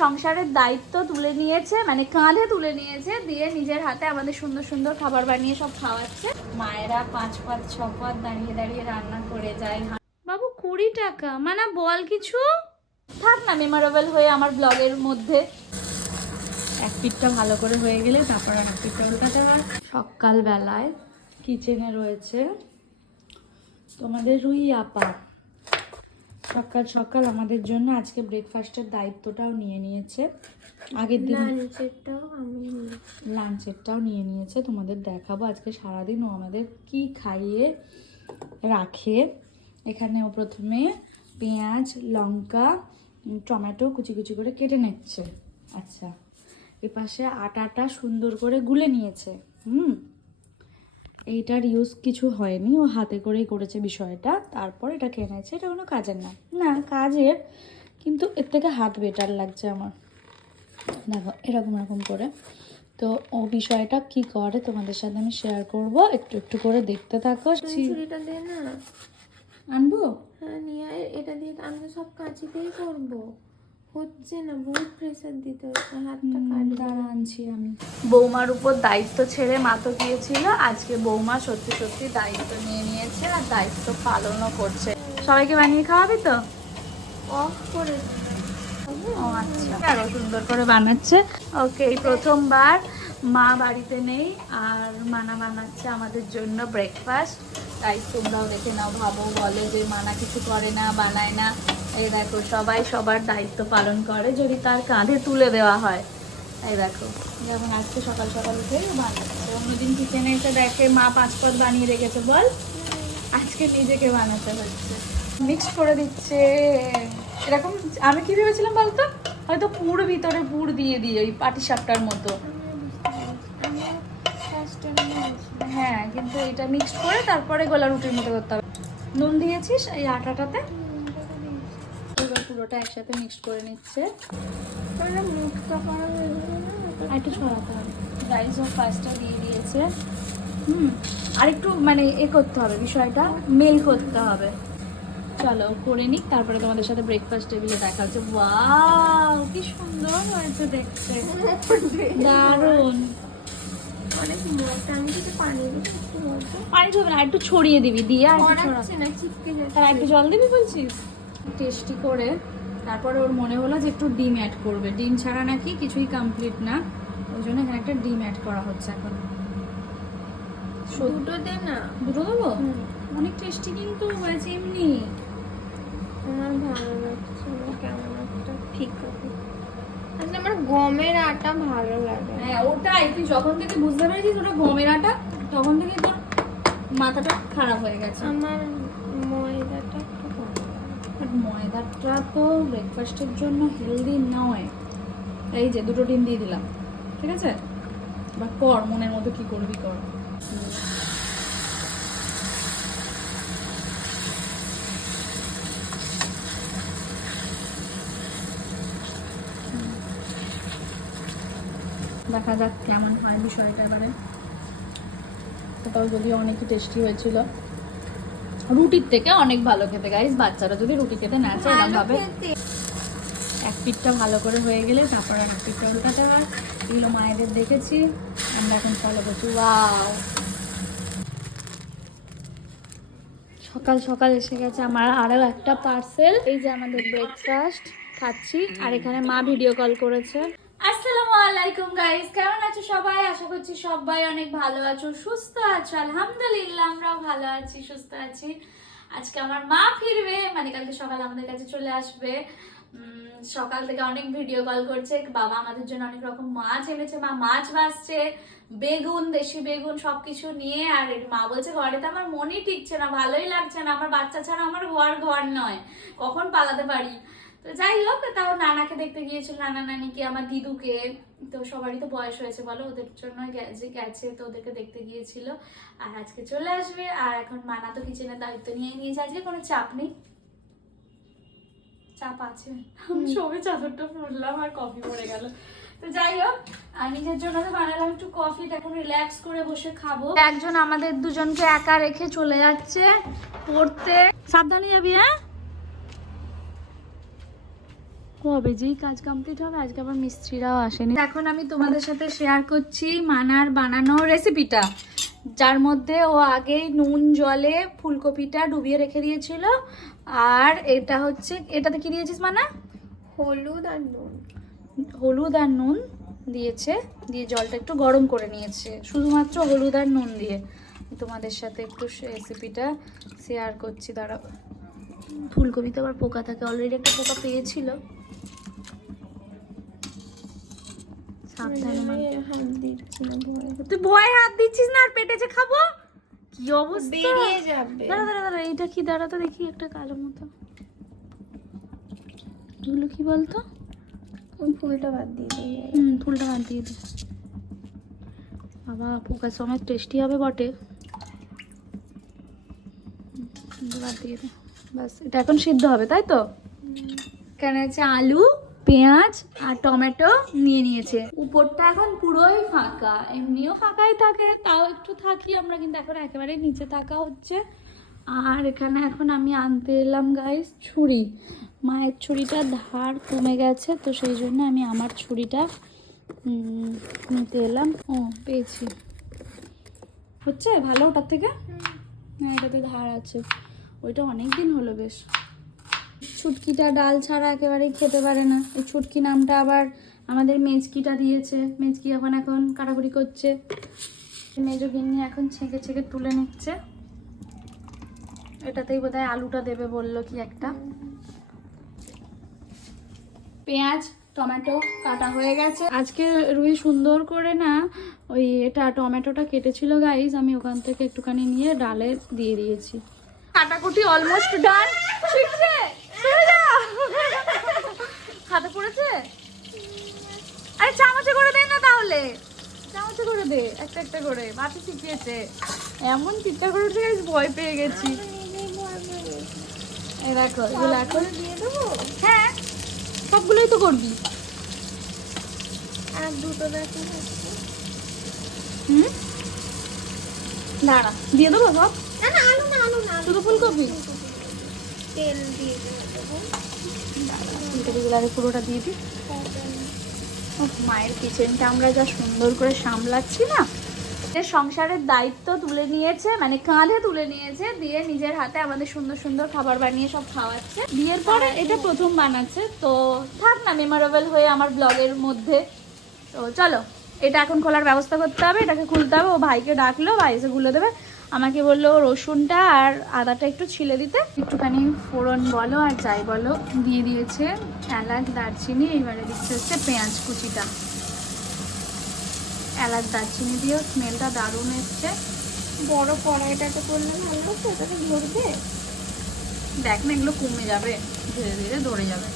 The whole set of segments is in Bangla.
সংসারের দায়িত্ব তুলে নিয়েছে মানে কাঁধে তুলে নিয়েছে দিয়ে নিজের হাতে আমাদের সুন্দর সুন্দর খাবার বানিয়ে সব খাওয়াচ্ছে। মায়েরা পাঁচ পাঁচ ছ পাঁচ দাঁড়িয়ে দাঁড়িয়ে রান্না করে যায়। বাবু কুড়ি টাকা? মানে বল কিছু? থাক না মেমোরেবল হয়ে আমার ব্লগের মধ্যে। এক পিঠটা ভালো করে হয়ে গেলে তারপর আর এক পিঠটা উল্টাতে হয়। সকালবেলায় কিচেনে রয়েছে তোমাদের রুই আপা সকাল সকাল আমাদের জন্য আজকে ব্রেকফাস্টের দায়িত্বটাও নিয়ে নিয়েছে। আগের দিন লাঞ্চেরটাও আমি। লাঞ্চেরটাও নিয়ে নিয়েছে তোমাদের দেখাবো। আজকে সারাদিন ও আমাদের কি খাইয়ে রাখে। এখানে ও প্রথমে পেঁয়াজ লঙ্কা টমেটো কুচি কুচি করে কেটে নিচ্ছে। আচ্ছা এপাশে আটাটা সুন্দর করে গুলে নিয়েছে। হুম? এইটার ইউজ কিছু হয়নি। ও হাতে করেই করেছে বিষয়টা। তারপর এটা কিনেছে এটা কোনো কাজের না। না কাজের কিন্তু এর থেকে হাত বেটার লাগছে আমার। দেখো এরকম এরকম করে। তো ও বিষয়টা কি করে তোমাদের সাথে আমি শেয়ার করব। একটু একটু করে দেখতে থাকো। ছুরিটা দে না। আনব? হ্যাঁ নিয়ে এটা দিয়ে আমি সব কাঁচিতেই করব। হচ্ছে না বহুত প্রেসার দিতে হচ্ছে হাতটা কাটবে। দাঁড়া আনছি আমি। বৌমার উপর দায়িত্ব ছেড়ে মা তো গিয়েছিল আজকে বৌমা সত্যি সত্যি দায়িত্ব নিয়ে নিয়েছে আর দায়িত্ব পালনও করছে। সবাইকে বানিয়ে খাওয়াবি তো? অফ করে ও আচ্ছা। আরও সুন্দর করে বানাচ্ছে। ওকে এই প্রথমবার মা বাড়িতে নেই আর মানা বানাচ্ছে আমাদের জন্য ব্রেকফাস্ট তাই তোমরাও দেখে নাও ভাবো বলে যে মানা কিছু করে না বানায় না। এই দেখো, সবাই সবার দায়িত্ব পালন করে যদি তার কাঁধে তুলে দেওয়া হয়। এই দেখো, যেমন আজকে সকাল সকাল উঠে বানাচ্ছে অন্যদিন কিচেনে এসে দেখে মা পাঁচ পদ বানিয়ে রেখেছে, বল। আজকে নিজেকে বানাতে হচ্ছে। মিক্স করে দিচ্ছে। এরকম আমি কি ভেবেছিলাম বলতো? হয়তো পুর ভিতরে পুর দিয়ে দিই ওই পাটি সাপটার মতো। হ্যাঁ কিন্তু এটা মিক্সড করে তারপরে গোলা রুটির মতো করতে হবে। নুন দিয়েছিস এই আটাটাতে? পুরোটা একসাথে মিক্স করে নিচ্ছে। মুখটা করা যাবে না আর একটু ছড়াতে হবে। রাইস ও ফার্স্টটা দিয়ে দিয়েছে। হুম আর একটু মানে এ করতে হবে বিষয়টা মেল করতে হবে। চলো করে নিক তারপরে তোমাদের সাথে ব্রেকফাস্ট টেবিলে দেখা হচ্ছে। ওয়াও কি সুন্দর হয়েছে দেখতে। দারুণ। পানি একটু না ছড়িয়ে দিবি দিয়ে আর একটু জল দিবি বলছিস? টেস্টি করে তারপরে ওর মনে হলো যে একটু ডিম অ্যাড করবে। ডিম ছাড়া নাকি কিছুই কমপ্লিট না। ওই জন্য এখানে একটা ডিম অ্যাড করা হচ্ছে এখন। দুটো দে না? দুটো দেবো? অনেক টেস্টি কিন্তু হয়েছে এমনি। আমার ভালো লাগছে কেমন একটা ফিকা ফিকা। আসলে আমার গমের আটা ভালো লাগে। হ্যাঁ ওটাই। তুই যখন থেকে বুঝতে পেরেছিস ওটা গমের আটা তখন থেকে তোর মাথাটা খারাপ হয়ে গেছে। আমার ময়দাটা বাট ময়দাটা তো ব্রেকফাস্টের জন্য হেলদি নয়। এই যে, দুটো ডিম দিয়ে দিলাম, ঠিক আছে? বা কর, মনের মতো কি করবি কর। দেখা যাক কেমন হয় বিষয়টা এবারে। ওটাও যদিও অনেকই টেস্টি হয়েছিল। রুটির থেকে অনেক ভালো খেতে গাইস বাচ্চারা যদি রুটি খেতে না চায় এরকম ভাবে এক পিঠটা ভালো করে হয়ে গেলে তারপর আর এক পিঠটা উল্টাতে হয় এগুলো মায়েদের দেখেছি। আমরা এখন ফলো করছি। ওয়াও সকাল সকাল এসে গেছে আমার আরও একটা পার্সেল এই যে আমাদের ব্রেকফাস্ট খাচ্ছি। আর এখানে মা ভিডিও কল করেছে। আসসালামু আলাইকুম গাইস কেমন আছো সবাই? আশা করছি সবাই অনেক ভালো আছো, সুস্থ আছো। আলহামদুলিল্লাহ, আমরাও ভালো আছি, সুস্থ আছি। আজকে আমার মা ফিরবে মানে কালকে সকালে আমাদের কাছে চলে আসবে। সকাল থেকে অনেক ভিডিও কল করছে, বাবা আমাদের জন্য অনেক রকম মাছ এনেছে। মা মাছ ভাজছে, বেগুন, দেশি বেগুন সবকিছু নিয়ে, আর মা বলছে, ঘরে তো আমার মনই টিকছে না, ভালোই লাগছে না। আমার বাচ্চা ছাড়া আমার ঘর ঘর নয়। কখন পালাতে পারি? তো যাই হোক তাও নানাকে দেখতে গিয়েছিল নানা নানি নানিকে আমার দিদুকে? তো সবারই তো বয়স হয়েছে বলো ওদের জন্য গেছে গেছে তো ওদেরকে দেখতে গিয়েছিল। আর আজকে চলে আসবে আর এখন মানা তো কিচেনের দায়িত্ব নিয়ে নিয়েছে আজকে কোনো চাপ নেই। চাপ আছে। আমি সবে চাদরটা পরলাম আর কফি পড়ে গেল। তো যাই হোক আর নিজের জন্য তো বানালাম একটু কফি এখন রিল্যাক্স করে বসে খাব। একজন আমাদের দুজনকে একা রেখে চলে যাচ্ছে পড়তে। সাবধানে যাবি হ্যাঁ? হবে যেই কাজ কমপ্লিট হবে আজকে আবার মিস্ত্রিরাও আসেনি। এখন আমি তোমাদের সাথে শেয়ার করছি মানার বানানো রেসিপিটা যার মধ্যে ও আগেই নুন জলে ফুলকপিটা ডুবিয়ে রেখে দিয়েছিল। আর এটা হচ্ছে এটাতে কি দিয়েছিস মানা? হলুদ আর নুন। হলুদ আর নুন দিয়েছে দিয়ে জলটা একটু গরম করে নিয়েছে। শুধুমাত্র হলুদ আর নুন দিয়ে। তোমাদের সাথে একটু রেসিপিটা শেয়ার করছি দাঁড়াও। ফুলকপিতে আবার পোকা থাকে অলরেডি একটা পোকা পেয়েছিল সাবধানে মা। আমি হাত দিচ্ছি না ভয় তুই ভয় হাত দিচ্ছিস না আর পেটে যে খাব? কি অবস্থা? বেরিয়ে যাবে। দাঁড়া দাঁড়া দাঁড়া এইটা কি? দাঁড়া তো দেখি একটা কালো মতো। এগুলো কি বলতো? ফুলটা বাদ দিয়ে দিয়ে হুম ফুলটা বাদ দিয়ে দে। বাবা পোকার সময় টেস্টি হবে বটে। বাদ দিয়ে দে। বাস এটা এখন সিদ্ধ হবে তাই তো? এখানে আছে আলু? পেঁয়াজ আর টমেটো নিয়ে নিয়েছে। উপরটা এখন পুরোই ফাঁকা, এমনিও ফাঁকাই থাকে, তাও একটু থাকি আমরা, কিন্তু এখন একেবারে নিচে থাকা হচ্ছে। আর এখানে এখন আমি আনতে এলাম গাইস ছুরি। মায়ের ছুরিটা ধার কমে গেছে, তো সেই জন্য আমি আমার ছুরিটা নিতে এলাম। ও, পেয়েছি। হচ্ছে ভালো ওটার থেকে? হ্যাঁ এটাতে ধার আছে। ওইটা অনেক দিন হলো বেশ। ছুটকিটা ডাল ছাড়া একেবারেই খেতে পারে না। এই ছুটকি নামটা আবার আমাদের মেজকিটা দিয়েছে। মেজকি এখন এখন কাটাকুটি করছে। মেজো গিন্নি এখন ছেঁকে ছেঁকে তুলে নিচ্ছে। এটাতেই বোধহয় আলুটা দেবে বলল কি একটা। পেঁয়াজ, টমেটো কাটা হয়ে গেছে। আজকে রুই সুন্দর করে না ওই এটা টমেটোটা কেটেছিল গাইজ আমি ওখান থেকে একটুখানি নিয়ে ডালে দিয়ে দিয়েছি। কাটাকুটি অলমোস্ট ডান শিখছে হাতে পড়েছে আরে চামচে করে দে না তাহলে। চামচে করে দে একটা একটা করে। বাতি শিখিয়েছে। এমন চিৎকার করে উঠে ভয় পেয়ে গেছি। দেখো এগুলো এখন দিয়ে দেবো? হ্যাঁ সবগুলোই তো করবি। আর দুটো দেখো। হুম? দাঁড়া দিয়ে দেবো সব? না না আলু না আলু না শুধু ফুলকপি? তেল দিয়ে দেবো। ফুলকপিগুলো আগে পুরোটা দিয়ে দিই। মায়ের কিচেনটা আমরা যা সুন্দর করে সামলাচ্ছি না সংসারের দায়িত্ব তুলে নিয়েছে মানে কাঁধে তুলে নিয়েছে দিয়ে নিজের হাতে আমাদের সুন্দর সুন্দর খাবার বানিয়ে সব খাওয়াচ্ছে। বিয়ের পরে এটা প্রথম বানাচ্ছে তো থাক না মেমোরেবল হয়ে আমার ব্লগের মধ্যে। তো চলো এটা এখন খোলার ব্যবস্থা করতে হবে এটাকে খুলতে হবে ও ভাইকে ডাকলো ভাই এসে খুলে দেবে। আমাকে বলল, রসুনটা আর আদাটা একটু ছিলে দিতে। একটুখানি ফোড়ন বলো আর যাই বলো, দিয়ে দিয়েছে এলাচ, দারচিনি, এবারে দিচ্ছে হচ্ছে পেঁয়াজ কুচিটা। এলাচ, দারচিনি দিয়েও স্মেলটা দারুণ এসছে। বড় কড়াইটাতে করলে ভালো হতো ওটাতে ধরবে। দেখ না, এগুলো কমে যাবে, ধীরে ধীরে ধরে যাবে।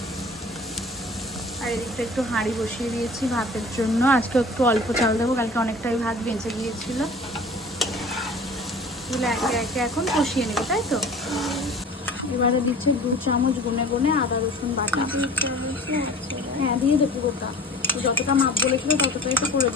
আর এদিকটা একটু হাঁড়ি বসিয়ে দিয়েছি ভাতের জন্য। আজকে একটু অল্প চাল দেবো, কালকে অনেকটাই ভাত বেঁচে গিয়েছিল। এগুলো একে একে এখন কষিয়ে নেবে তাই তো? এবারে দিচ্ছে দু চামচ গুনে গুনে আদা রসুন বাটা। দুই আছে হ্যাঁ দিয়ে দে পুরোটা তো যতটা মাপ বলেছিল ততটাই তো করে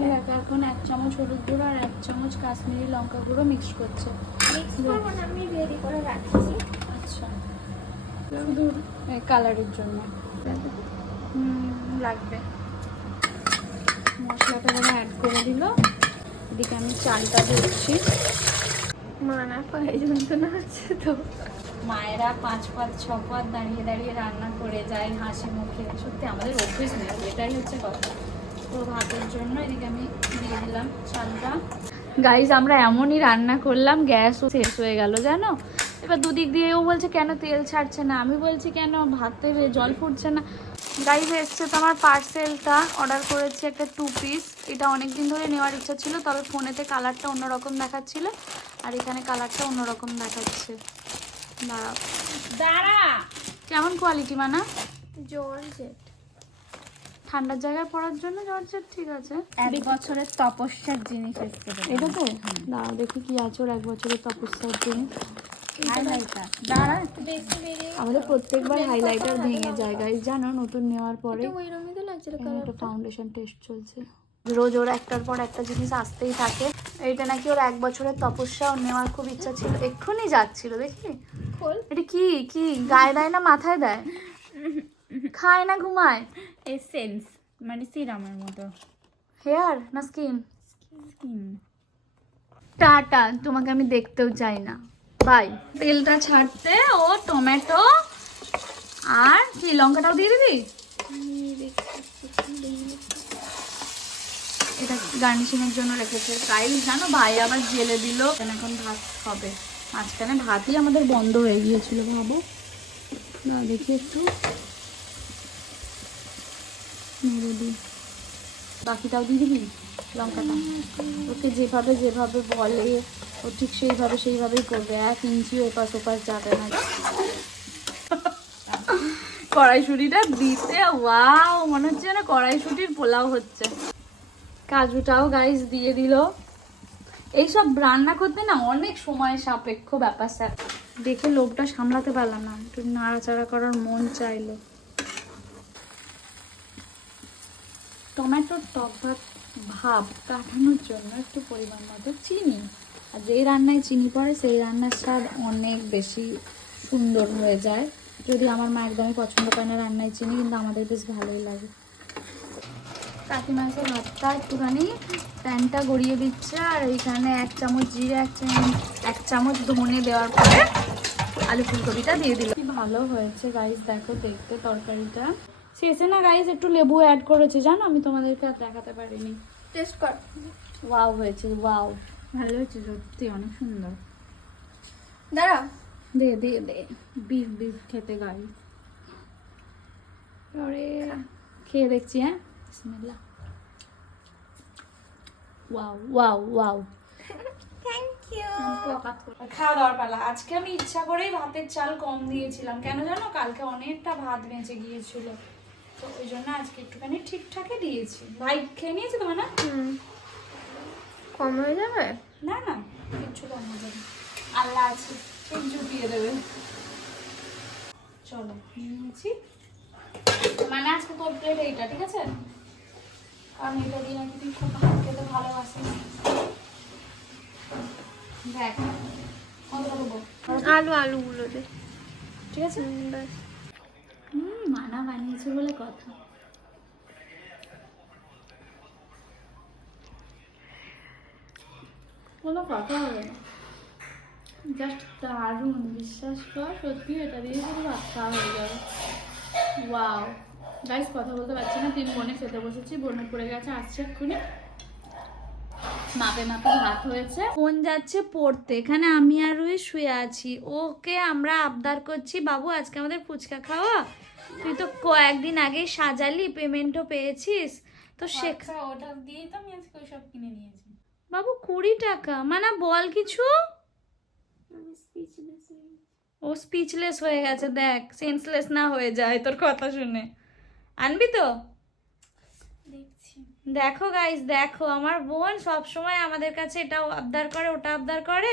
এই এখন এক চামচ হলুদ গুঁড়ো আর এক চামচ কাশ্মীরি লঙ্কা গুঁড়ো মিক্স করছে। মিক্স করব না আমি রেডি করে রাখছি। আচ্ছা। শুধু কালারের জন্য। হুম, লাগবে। এবার অ্যাড করে দিল। এদিকে আমি চালটা দিচ্ছি মানা পায়ে যন্ত্রণা আছে তো। মায়েরা পাঁচ পাঁচ ছ পাত দাঁড়িয়ে দাঁড়িয়ে রান্না করে যায় হাসি মুখে। সত্যি আমাদের অভ্যেস নেই এটাই হচ্ছে কথা। তো ভাতের জন্য এদিকে আমি দিয়ে দিলাম চালটা। গাইজ আমরা এমনই রান্না করলাম গ্যাসও শেষ হয়ে গেল জানো? এবার দুদিক দিয়ে ও বলছে কেন তেল ছাড়ছে না? আমি বলছি কেন? ভাতে জল ফুটছে না। গাইজ এসছে তো আমার পার্সেলটা অর্ডার করেছি একটা টু পিস এটা অনেক দিন ধরে নেওয়ার ইচ্ছা ছিল তবে ফোনেতে কালারটা অন্যরকম দেখাচ্ছিল আর এখানে কালারটা অন্যরকম দেখাচ্ছে। দাঁড়া দাঁড়া! কেমন কোয়ালিটি মানা? জল জেট ঠান্ডার জায়গায় পড়ার জন্য জর্জেট ঠিক আছে। এক বছরের তপস্যার জিনিস এসছে। এটা তো? দাঁড়াও দেখি কি আছে ওর এক বছরের তপস্যার জন্য। আমাদের প্রত্যেকবার হাইলাইটার ভেঙে যায় গাইজ জানো? নতুন নেওয়ার পরে এটা একটা ফাউন্ডেশন টেস্ট চলছে। রোজ ওর একটার পর একটা জিনিস আসতেই থাকে। এইটা নাকি ওর এক বছরের তপস্যা নেওয়ার খুব ইচ্ছা ছিল। এক্ষুনি যাচ্ছিল দেখি। এটা কি? কি? গায়ে দেয় না মাথায় দেয়? খায় না ঘুমায়? এসেন্স মানে সিরামের মতো। হেয়ার না স্কিন স্কিন টাটা তোমাকে আমি দেখতেও চাই না। বাই তেলটা ছাড়তে ও টমেটো আর কি, লঙ্কাটাও দিয়ে দিবি? এটা গার্নিশিং এর জন্য রেখেছে। গাইল জানো ভাই, আবার জেলে দিল। এখন ভাত হবে। মাঝখানে ভাতই আমাদের বন্ধ হয়ে গিয়েছিল, ভাবো। না, দেখি একটু। বাকিটাও দিয়ে দিবি? লঙ্কাটা? ওকে যেভাবে যেভাবে বলে, ও ঠিক সেইভাবে সেইভাবেই করবে। এক ইঞ্চিও এপাশ ওপাশ যাবে না। কড়াইশুটিটা দিতে, ওয়াও, মনে হচ্ছে যেন কড়াইশুটির পোলাও হচ্ছে। কাজুটাও গাইস দিয়ে দিল। এইসব রান্না করতে না অনেক সময় সাপেক্ষ ব্যাপার, স্যার। দেখে লোভটা সামলাতে পারলাম না। একটু নাড়াচাড়া করার মন চাইলো। টমেটোর টক ভাত ভাব কাটানোর জন্য একটু পরিমাণ মতো চিনি। আর যেই রান্নায় চিনি পড়ে, সেই রান্নার স্বাদ অনেক বেশি সুন্দর হয়ে যায়। যদি আমার মা একদমই পছন্দ করে না রান্নায় চিনি, কিন্তু আমাদের বেশ ভালোই লাগে। এসে ভাতটা একটুখানি প্যানটা গড়িয়ে দিচ্ছে, আর এইখানে এক চামচ জিরে, এক চামচ এক চামচ ধনে দেওয়ার পরে আলু ফুলকপিটা দিয়ে দিল। ভালো হয়েছে গাইস দেখো, দেখতে তরকারিটা। শেষে না গাইস একটু লেবু অ্যাড করেছে জানো? আমি তোমাদেরকে আর দেখাতে পারিনি। টেস্ট কর। ওয়াও হয়েছে ওয়াও ভালো হয়েছে সত্যি অনেক সুন্দর। দাঁড়া দে দে দে। বিফ বিফ খেতে গাই পরে খেয়ে দেখছি হ্যাঁ? বিসমিল্লাহ। Wow wow wow thank you খাওয়া দাওয়ার পালা। আজকে আমি ইচ্ছা করেই ভাতের চাল কম দিয়েছিলাম। কেন জানো? কালকে অনেকটা ভাত বেঁচে গিয়েছিল। তো ওই জন্য আজকে একটুখানি ঠিকঠাকই দিয়েছি। ভাই খেয়ে নিয়েছে তোমার না? কম হয়ে যাবে? না না কিচ্ছু কম হবে না। আল্লাহ আছে ঠিক জুটিয়ে দেবে। চলো নিয়েছি মানে আজকে তোর প্লেট এইটা ঠিক আছে? কারণ এটা দিয়ে নাকি তুই খুব ভাত খেতে ভালোবাসিস। দেখ দেবো? আলু আলুগুলো দে। ঠিক আছে? ব্যাস। মানা বানিয়েছে বলে কথা। কোনো কথা হবে জাস্ট দারুণ, বিশ্বাস কর, সত্যি এটা দিয়ে শুধু ভাত হয়ে যাবে। ওয়াও গাইস কথা বলতে পারছি না, তিন বোনে খেতে বসেছি, বোনে পড়ে গেছে, আসছে এক্ষুনি। মাপে মাপে ভাত হয়েছে। ফোন যাচ্ছে পড়তে এখানে আমি আর রুই শুয়ে আছি। ওকে আমরা আবদার করছি বাবু আজকে আমাদের ফুচকা খাওয়া? তুই তো কয়েকদিন আগেই সাজালি পেমেন্টও পেয়েছিস। তো সে আচ্ছা ওটা দিয়েই তো আমি আজকে ওইসব কিনে নিয়েছি। বাবু কুড়ি টাকা? মানে বল কিছু। ও স্পিচলেস হয়ে গেছে দেখ সেন্সলেস না হয়ে যায় তোর কথা শুনে। আনবি তো? দেখো গাইস দেখো আমার বোন সব সময় আমাদের কাছে এটা আবদার করে ওটা আবদার করে।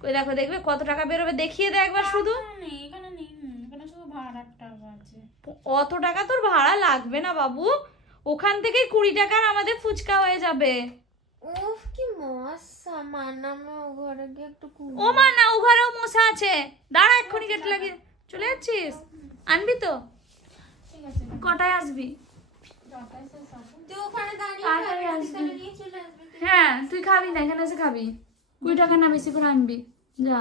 কই দেখো দেখবে কত টাকা বেরোবে? দেখিয়ে দে একবার শুধু। নেই এখানে নেই হুম, এখানে শুধু ভাড়ার টাকা আছে। অত টাকা তোর ভাড়া লাগবে না বাবু। ওখান থেকেই কুড়ি টাকার আমাদের ফুচকা হয়ে যাবে। উফ কি মশা মানামে ও ঘরে গিয়ে একটু ও মা না ও ঘরেও মশা আছে। দাঁড়া এক্ষুনি কেটে লাগিয়ে। চলে যাচ্ছিস? আনবি তো? ঠিক আছে। কটায় আসবি? তুই হ্যাঁ তুই খাবি না এখানে এসে খাবি। কুড়ি টাকা না বেশি করে আনবি। যা।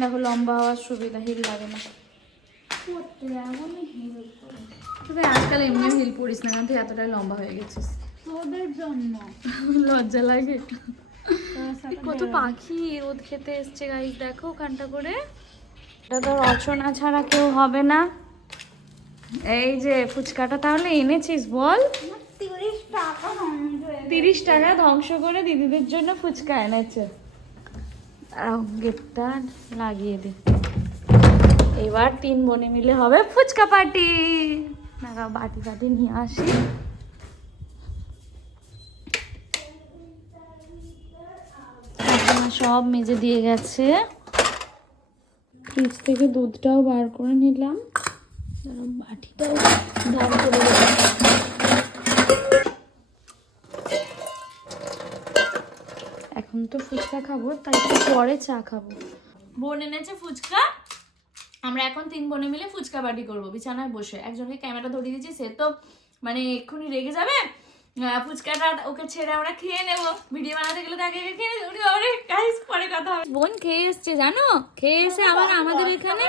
দেখো লম্বা হওয়ার সুবিধা হিল লাগে না। তবে আজকাল এমনি হিল পড়িস না কারণ তুই এতটাই লম্বা হয়ে গেছিস। তোদের জন্য। লজ্জা লাগে। কত পাখি রোদ খেতে এসছে গাইস দেখো ওখানটা করে। এটা তো রচনা ছাড়া কেউ হবে না। এই যে ফুচকাটা তাহলে এনেছিস, বল। তিরিশ টাকা ধ্বংস করে দিদিদের জন্য ফুচকা এনেছে। গেটটা লাগিয়ে দে। এবার তিন বোনে মিলে হবে ফুচকা পার্টি। দাঁড়াও বাটি বাটি নিয়ে আসি। সব মেজে দিয়ে গেছে। ফ্রিজ থেকে দুধটাও বার করে নিলাম। বাটিটাও দাম করে এখন তো ফুচকা খাব, তাই পরে চা খাব। বোন এনেছে ফুচকা। আমরা এখন তিন বোনে মিলে ফুচকা বাটি করব, বিছানায় বসে। একজনকে ক্যামেরা ধরিয়ে দিয়েছি, সে তো মানে এক্ষুনি রেগে যাবে। ফুচকাটা ওকে ছেড়ে আমরা খেয়ে নেব। ভিডিও বানাতে গেলে তাকে আগে খেয়ে নেব। আরে গাইস পরে কথা হবে। বোন খেয়ে এসছে জানো? খেয়ে এসে আবার আমাদের এখানে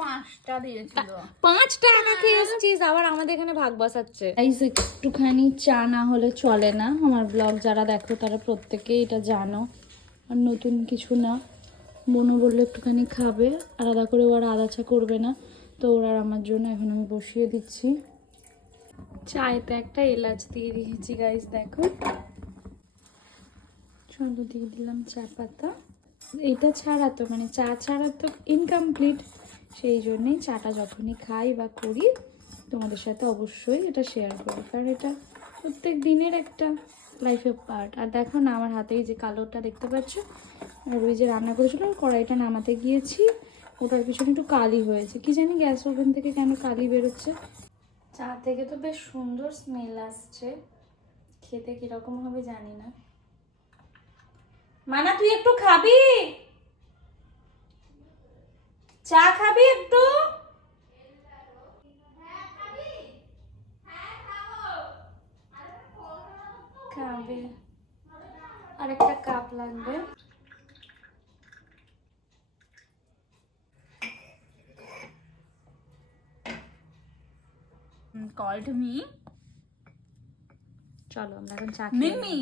পাঁচটা দিয়েছিল। পাঁচ টাকা খেয়ে এসছিস আবার আমাদের এখানে ভাগ বসাচ্ছে। গাইস একটুখানি চা না হলে চলে না। আমার ব্লগ যারা দেখো তারা প্রত্যেকেই এটা জানো। আর নতুন কিছু না। মনো বলল একটুখানি খাবে। আলাদা করে ওরা আদা চা করবে না। তো ওরা আমার জন্য এখন আমি বসিয়ে দিচ্ছি। চায়েতে একটা এলাচ দিয়ে দিয়েছি গাইস দেখো। চলো দিয়ে দিলাম চা পাতা। এটা ছাড়া তো মানে চা ছাড়া তো ইনকমপ্লিট সেই জন্যেই চাটা যখনই খাই বা করি, তোমাদের সাথে অবশ্যই এটা শেয়ার করি, কারণ এটা প্রত্যেক দিনের একটা লাইফের পার্ট আর দেখো না, আমার হাতে যে কালোটা দেখতে পাচ্ছ? আর ওই যে রান্না করেছিল কড়াইটা নামাতে গিয়েছি। ওটার পিছনে একটু কালি হয়েছে। কি জানি গ্যাস ওভেন থেকে কেন কালি বেরোচ্ছে। চা থেকে তো বেশ সুন্দর স্মেল আসছে। খেতে কীরকম হবে জানি না। মানা, তুই একটু খাবি? চা খাবি একটু? খাবে। আরেকটা কাপ লাগবে। Called me চলো আমরা এখন চা খেয়ে নেব। Mimi.